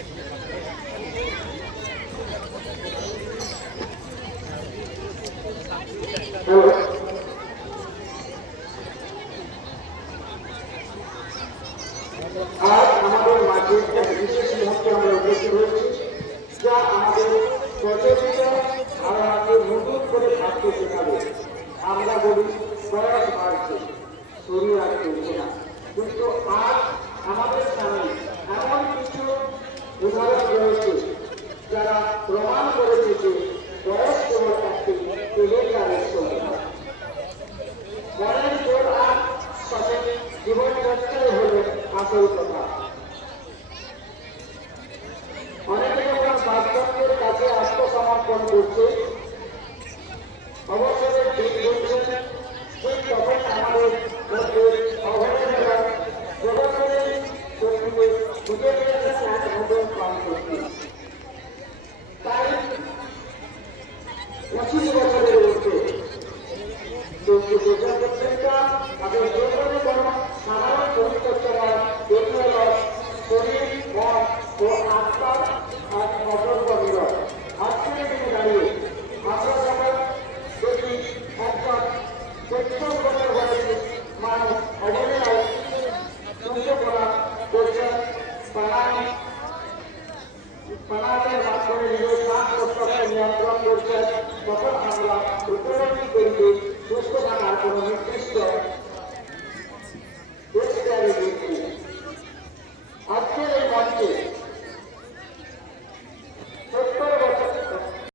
আজ আমাদের মাঝে এক বিশেষ মুহূর্তে আমরা উপস্থিত হয়েছি, যা আমাদের প্রচলিত ধারণাকে নতুন করে ভাবতে শেখাবে। আমরা বলি বয়স বাড়ছে, শরীর আর চলছে না, কিন্তু আজ আমাদের সামনে এমন কিছু উদাহরণ রয়েছে যারা প্রমাণ করেছে যে বয়স কেবল একটি তেলের কাজের সময়। বয়স জোর আর সঠিক জীবন ব্যবস্থায় হল আসল কথা। অনেকে যখন বাস্তবের কাছে আত্মসমর্পণ করছে, অবসরের দিক বলছেন, ঠিক তখন আমাদের মধ্যে অবহেলা জগতের শক্তিকে খুঁজে পেয়েছেন এক নতুন প্রাণ শক্তি। তাই 25 বছরের ঊর্ধ্বে কিন্তু চেষ্টা করছেন না তাদের জন্য কোনো সাধারণ পরিচর্যা নয়, এটি হল শরীর, মন ও আত্মার অসর্ব নিরয়। আজকের দিনে দাঁড়িয়ে আমরা যখন দেখি একজন 25 বছর বয়সী মানুষ অবহেলায় সূর্যকলা করছেন, প্রাণায়ামের মাধ্যমে নিজের শ্বাস প্রশ্বাসকে নিয়ন্ত্রণ করছেন, তখন আমরা উপলব্ধি করি যে সুস্থ থাকার কোনো নির্দিষ্ট